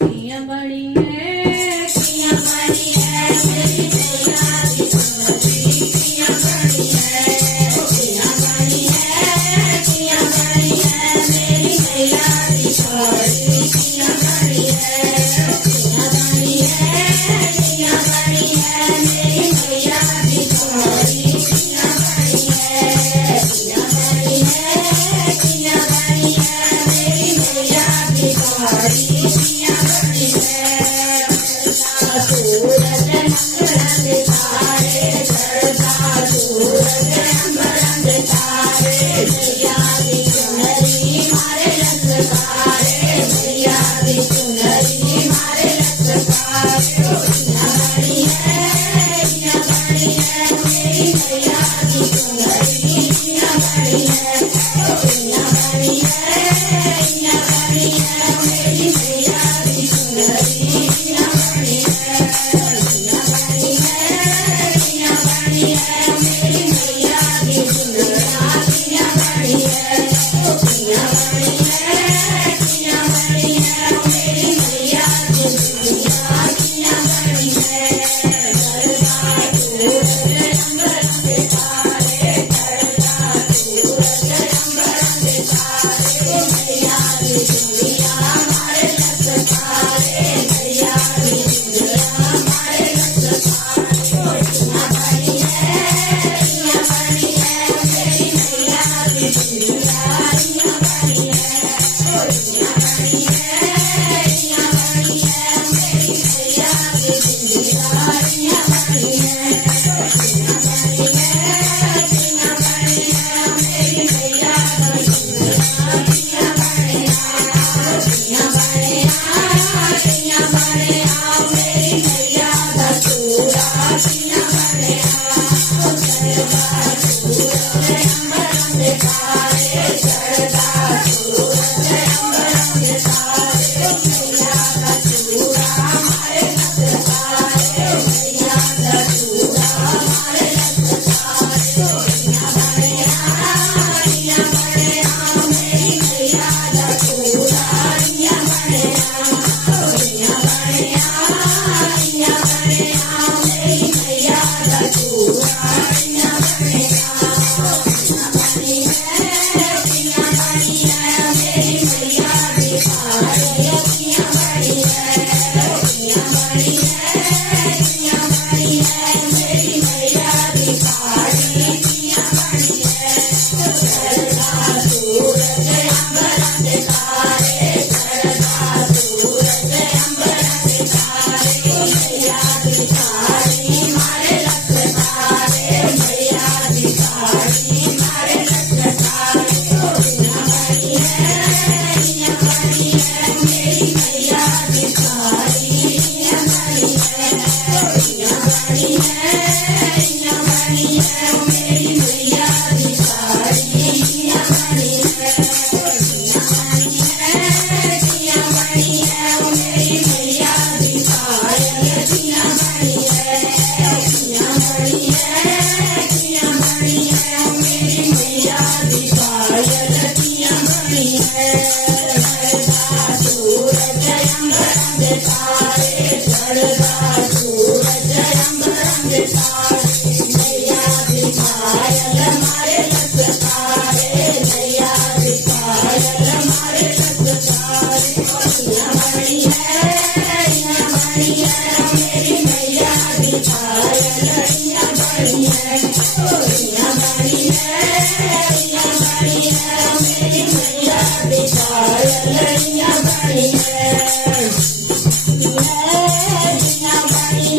किया बड़ी है, किया बड़ी है मेरी मैया दी छोरी, किया बड़ी है, किया बड़ी है, किया बड़ी है मेरी मैया दी छोरी, किया बड़ी है, किया बड़ी है, किया बड़ी है मेरी मैया दी छोरी, किया बड़ी है, किया बड़ी है, किया बड़ी है मेरी मैया दी छोरी, किया बड़ी है। सूरज मंगल तारे चढ़ता, सूरज मंगल तारे मैया दी चुनरी मारे ललकारे, मैया दी चुनरी मारे ललकारे। किया बड़ी है, किया बड़ी है मेरी मैया दी चुनरी, किया बड़ी है, किया बड़ी है, किया बड़ी है मेरी मैया दी चुनरी, किया बड़ी है, किया बड़ी है, किया बड़ी है मेरी मैया दी चुनरी, किया बड़ी है, किया बड़ी है, किया बड़ी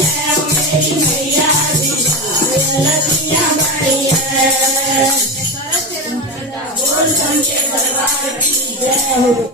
है मेरी मैया दी चुनरी, किया बड़ी है। बोल संजय दरबार की जय हो।